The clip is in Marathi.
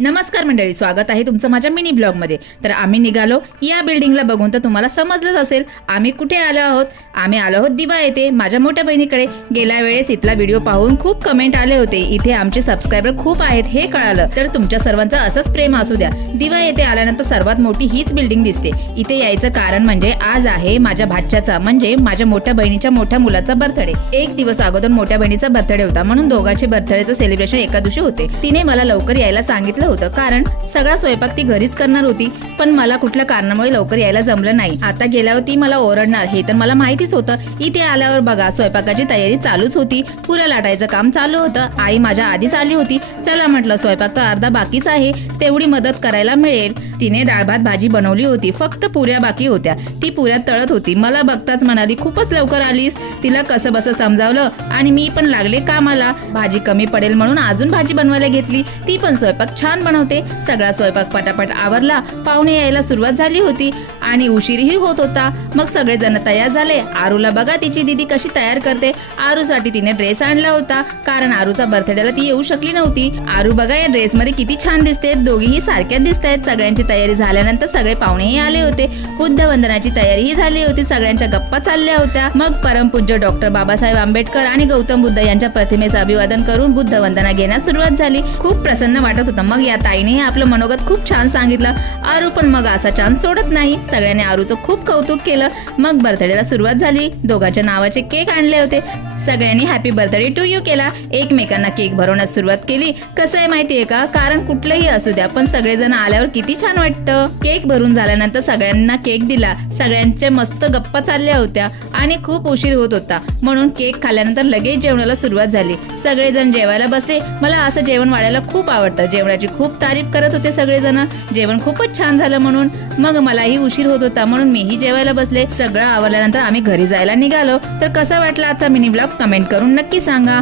नमस्कार मंडळी, स्वागत आहे तुमचं माझ्या मिनी ब्लॉग मध्ये। तर आम्ही निघालो या बिल्डिंगला बघून तर तुम्हाला समजलंच असेल आम्ही कुठे आलो आहोत। आम्ही आलो आहोत दिवा येथे माझ्या मोठ्या बहिणीकडे। गेल्या वेळेस इथला व्हिडिओ पाहून खूप कमेंट आले होते, इथे आमचे सबस्क्रायबर खूप आहेत हे कळालं। तर तुमच्या सर्वांचं असंच प्रेम असू द्या। दिवा येथे आल्यानंतर सर्वात मोठी हीच बिल्डिंग दिसते। इथे यायचं कारण म्हणजे आज आहे माझ्या भाच्याचा म्हणजे माझ्या मोठ्या बहिणीच्या मोठ्या मुलाचा बर्थडे। एक दिवस अगोदर मोठ्या बहिणीचा बर्थडे होता, म्हणून दोघांचे बर्थडेचं सेलिब्रेशन एका दिवशी होते। तिने मला लवकर यायला सांगितलं होतं कारण सगळा स्वयंपाक ती घरीच करणार होती, पण मला कुठल्या कारणामुळे लवकर यायला जमलं नाही। आता गेल्यावर ती मला ओरडणार हे तर मला माहितीच होतं। इथे आल्यावर बघा स्वयंपाकाची तयारी चालूच होती, पुऱ्या लाटायचं काम चालू होतं। आई माझ्या आधीच आली होती, चला म्हटलं स्वयंपाक तर अर्धा बाकीच आहे, तेवढी मदत करायला मिळेल। तिने डाळ भात भाजी बनवली होती, फक्त पुऱ्या बाकी होत्या। ती पुऱ्या तळत होती, मला बघताच म्हणाली खूपच लवकर आलीस। तिला कसं बसं समजावलं आणि मी पण लागले कामाला। भाजी कमी पडेल म्हणून अजून भाजी बनवायला घेतली। ती पण स्वयंपाक छान बनवते। सगळा स्वयंपाक पटापट आवरला, पाहुणे यायला सुरुवात झाली होती आणि उशीरही होत होता। मग सगळेजण तयार झाले। आरूला बघा तिची दीदी कशी तयार करते। आरूसाठी तिने ड्रेस आणला होता कारण आरूचा बर्थडेला ती येऊ शकली नव्हती। आरू बघा या ड्रेस मध्ये किती छान दिसते, दोघीही सारख्या दिसतायत। सगळ्यांची तयारी झाल्यानंतर सगळे पाहुणेही आले होते। बुद्ध वंदनाची तयारीही झाली होती, सगळ्यांच्या गप्पा चालल्या होत्या। मग परमपूज्य डॉक्टर बाबासाहेब आंबेडकर आणि गौतम बुद्ध यांच्या प्रतिमेचं अभिवादन करून बुद्ध वंदना घेण्यास सुरुवात झाली। खूप प्रसन्न वाटत होतं। मग या ताईने आपलं मनोगत खूप छान सांगितलं। आरू पण मग असा चान्स सोडत नाही, सगळ्यांनी आरूचं खूप कौतुक केलं। मग बर्थडेला सुरुवात झाली, दोघांच्या नावाचे केक आणले होते। सगळ्यांनी हॅपी बर्थडे टू यू केला, एकमेकांना केक भरवण्यास सुरुवात केली। कसं आहे माहितीये का, कारण कुठलंही असू द्या पण सगळेजण आल्यावर किती छान वाटतं। केक भरून झाल्यानंतर सगळ्यांना केक दिला, सगळ्यांच्या मस्त गप्पा चालल्या होत्या आणि खूप उशीर होत होता, म्हणून केक खाल्ल्यानंतर लगेच जेवणाला सुरुवात झाली। सगळेजण जेवायला बसले। मला असं जेवण वाढायला खूप आवडतं, जेवणाची खूप तारीफ करत होते सगळेजण, जेवण खूपच छान झालं म्हणून। मग मलाही उशीर होत होता म्हणून मीही जेवायला बसले। सगळं आवरल्यानंतर आम्ही घरी जायला निघालो। तर कसा वाटला आजचा मिनी ब्लॉग कमेंट करून नक्की सांगा।